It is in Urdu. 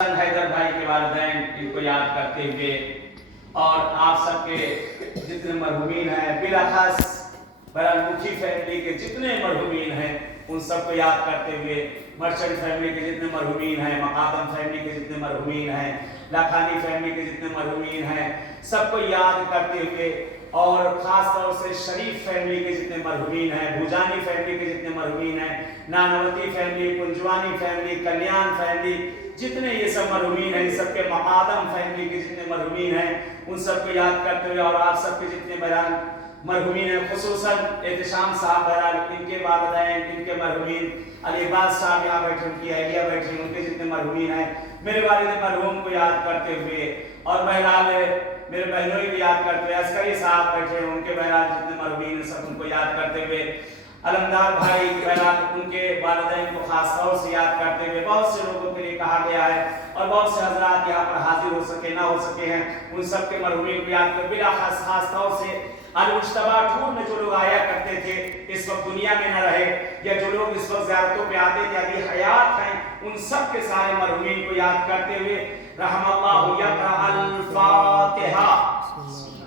حیدر بھائی کے والدین ان کو یاد کرتے ہوئے اور آپ سب کے جتنے مرحومین ہیں بالاخص برال مکھی فیملی کے جتنے مرحومین ہیں ان سب کو یاد کرتے ہوئے مرچنٹ فیملی کے جتنے مرحومین ہیں مقادم فیملی کے جتنے مرحومین ہیں لاکھانی فیملی کے جتنے مرحومین ہیں سب کو یاد کرتے ہوئے اور خاص طور سے شریف فیملی کے جتنے مرحومین ہیں بھوجانی فیملی کے جتنے مرحومین ہیں نانوتی فیملی کنجوانی فیملی کلیان فیملی جتنے یہ سب مرحومین ہیں ان سب کے مقادم فیملی کے جتنے مرحومین ہیں ان سب کو یاد کرتے ہوئے اور آپ سب کے جتنے بہرحال مرحومین ہیں خصوصاً احتشام صاحب بہرحال ان کے والدین ان کے مرحومین علی عباس صاحب یہاں بیٹھے ان کی اہلیہ بیٹھی ان کے جتنے مرحومین ہیں میرے والد مرحوم کو یاد کرتے ہوئے اور بہرحال میرے بہنوئی کو یاد کرتے ہوئے عسکری صاحب بیٹھے ہیں ان کے بہرحال جتنے مرحومین ہیں سب ان کو یاد کرتے ہوئے علمدار بھائی بہرحال ان کے والدین کو خاص طور سے یاد کرتے ہوئے بہت سے لوگوں کے لیے کہا گیا ہے اور بہت سے حضرات یہاں پر حاضر ہو سکے نہ ہو سکے ہیں ان سب کے مرحومین کو یاد کر بلاخص خاص طور سے المجتبہ ٹور میں جو لوگ آیا کرتے تھے اس وقت دنیا میں نہ رہے یا جو لوگ اس وقت زیارتوں پہ آتے تھے ابھی حیات ہیں ان سب کے سارے مرحومین کو یاد کرتے ہوئے رحم اللہ یقرأ الفاتحہ